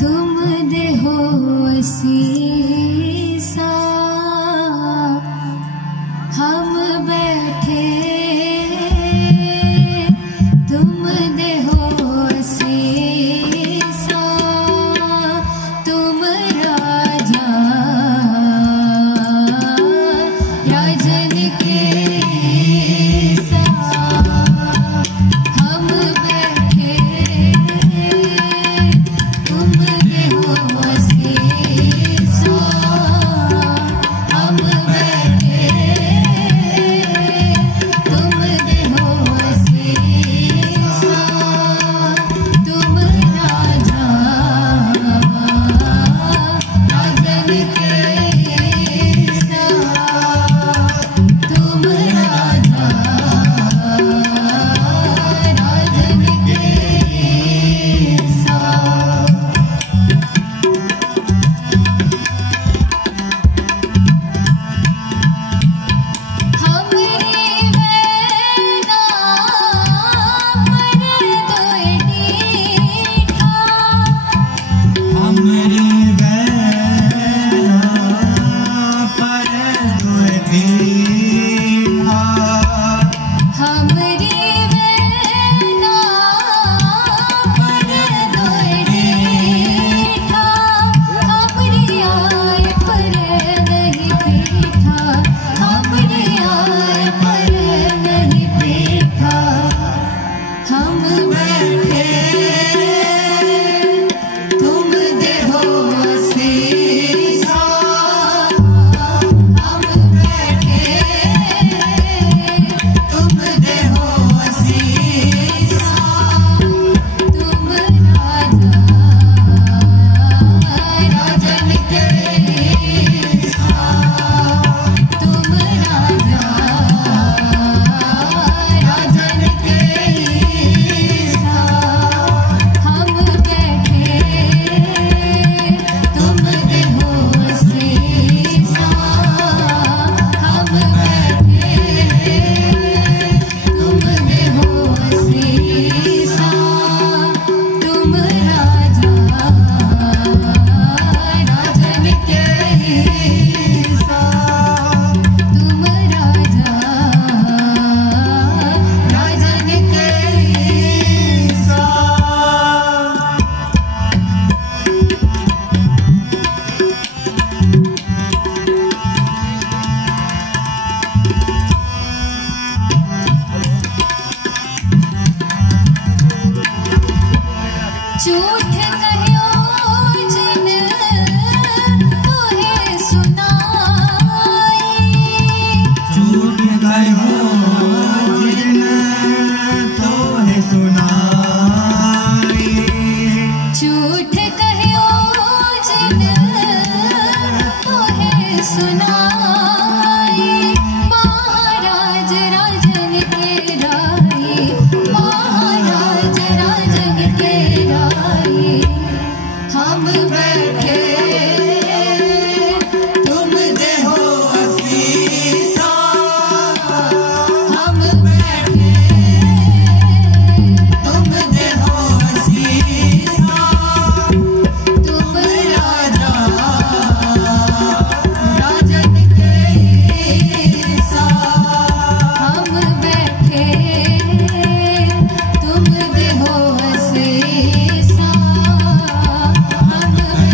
तुम देहो असीसा हम बैठे तुम देहो असीसा तुम राजा राजन के सा हम बैठे तुम देहो असीसा हम बैठे तुम देहो असीसा तुम राजा राजन के सा तुम राजा राजन के सा हमरे वैना पर दोएठा हमरे वैना पर दुएठा हमरे वैना पर दोएठा हमरे आए पर नहीं बैठा हमरे आए पर नहीं बैठा हम बैठे तुम देहो असीसा हम बैठे तुम देहो असीसा तुम राजा राजन के सा तुम राजा राजन के सा हम बैठे तुम देहो असीसा हम बैठे तुम देहो असीसा तुम राजा राजन के सा तुम राजा राजन के सा झूठ कहियो जिन तोहे सुनाई झूठ कहो जिन तोहे सुनाई झूठ कहियो जिन तोहे सुनाई महाराज राजन के राई महाराज राजन के राई हम बैठे तुम देहो असीसा हम बैठे तुम देहो असीसा तुम राजा राजन के सा हम बैठे तुम देहो असीसा हम बैठे